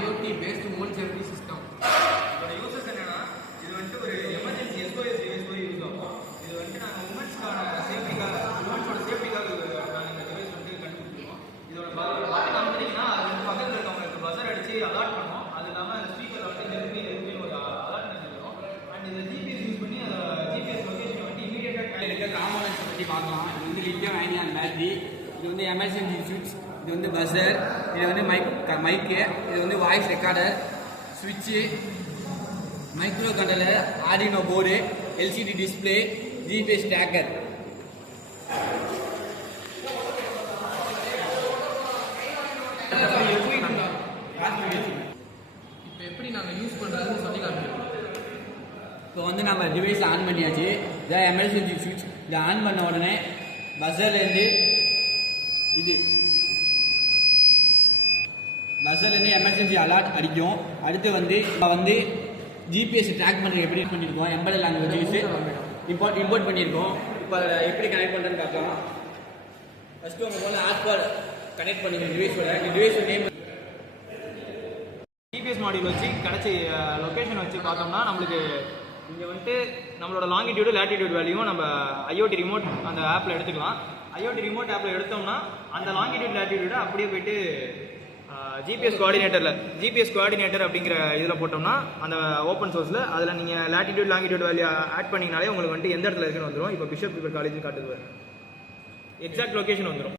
IoT based mode safety system. இதோட uses என்னன்னா இது வந்துட்டு ஒரு எமர்ஜென்சி SOS டிவைஸ் மாதிரி யூஸ் ஆகும். இது வந்துட்டு நாங்கள் உமன்ஸ்க்கான சேஃப்டிக்காக உமன்ஸோட சேஃப்டிக்காக நாங்கள் இந்த டிவைஸ் வந்துட்டு கண்டுபிடிச்சிருக்கோம். இதோட பட்டன் அமுத்துனீங்கன்னா அது வந்து பக்கத்தில் இருக்கவங்களுக்கு பஸர் அடிச்சு அலர்ட் பண்ணும். அது இல்லாமல் ஸ்பீக்கர் வந்து எதுவுமே ஒரு அலர்ட் பண்ணிருக்கோம். அண்ட் இந்த ஜிபிஎஸ் யூஸ் பண்ணி அந்த ஜிபிஎஸ் லொகேஷன் வந்து இமீடியட்டாக இருக்க காம்போனன்ட்ஸ் பற்றி பார்க்கலாம். இது வந்து லித்தியம் அயனியான் பேட்டரி, இது வந்து எமர்ஜென்சி சுவிட்ச், இது வந்து பஸர், இது வந்து மைக்கு, இது வந்து வாய்ஸ் ரெக்கார்டர், சுவிட்சு, micro controller, Arduino board, LCD display, GPS tracker. இப்போ எப்படி நாங்கள் யூஸ் பண்ணுறதுன்னு சொல்லி காமிக்கிறோம். இப்போ வந்து நம்ம டிவைஸ் ஆன் பண்ணியாச்சு. இதான் எமர்ஜென்சி சுவிட்ச். இதை ஆன் பண்ண உடனே பஸர்லேருந்து எமர்ஜென்சி அலர்ட் அடிக்கும். அடுத்து வந்து இப்போ வந்து ஜிபிஎஸ் ட்ராக் பண்ணுறது எப்படி பண்ணியிருக்கோம், எம்பெடட் லாங்குவேஜ் இம்போர்ட் பண்ணியிருக்கோம். இப்போ எப்படி கனெக்ட் பண்ணுறதுன்னு பார்க்கலாம். ஃபஸ்ட்டு உங்கள் போல ஆஸ்பார் கனெக்ட் பண்ணிக்கணும் டிவைஸோட. இந்த டிவைஸ் நேம் ஜிபிஎஸ் மாடியூல் வச்சு கிடைச்ச லொக்கேஷன் வச்சு பார்த்தோம்னா நம்மளுக்கு இங்கே வந்துட்டு நம்மளோட லாங்கிடியூடு லேட்டிடியூட் வேல்யூவும் நம்ம IoT ரிமோட் அந்த ஆப்பில் எடுத்துக்கலாம். IoT ரிமோட் ஆப்பில் எடுத்தோம்னா அந்த லாங்கிடியூட் லேட்டிடியூடை அப்படியே போயிட்டு ஜிபிஎஸ் கோஆர்டினேட்டர் அப்படிங்கிற இதில் போட்டோம்னா அந்த ஓப்பன் சோர்ஸில் அதில் நீங்கள் லேட்டிடியூட் லாங்கிடியூட் வேல்யூ ஆட் பண்ணிங்கனாலே உங்களுக்கு வந்துட்டு எந்த இடத்துல இருக்குன்னு வந்துடும். இப்போ பிஷப் காலேஜ் காட்டுது, எக்ஸாக்ட் லொக்கேஷன் வந்துடும்.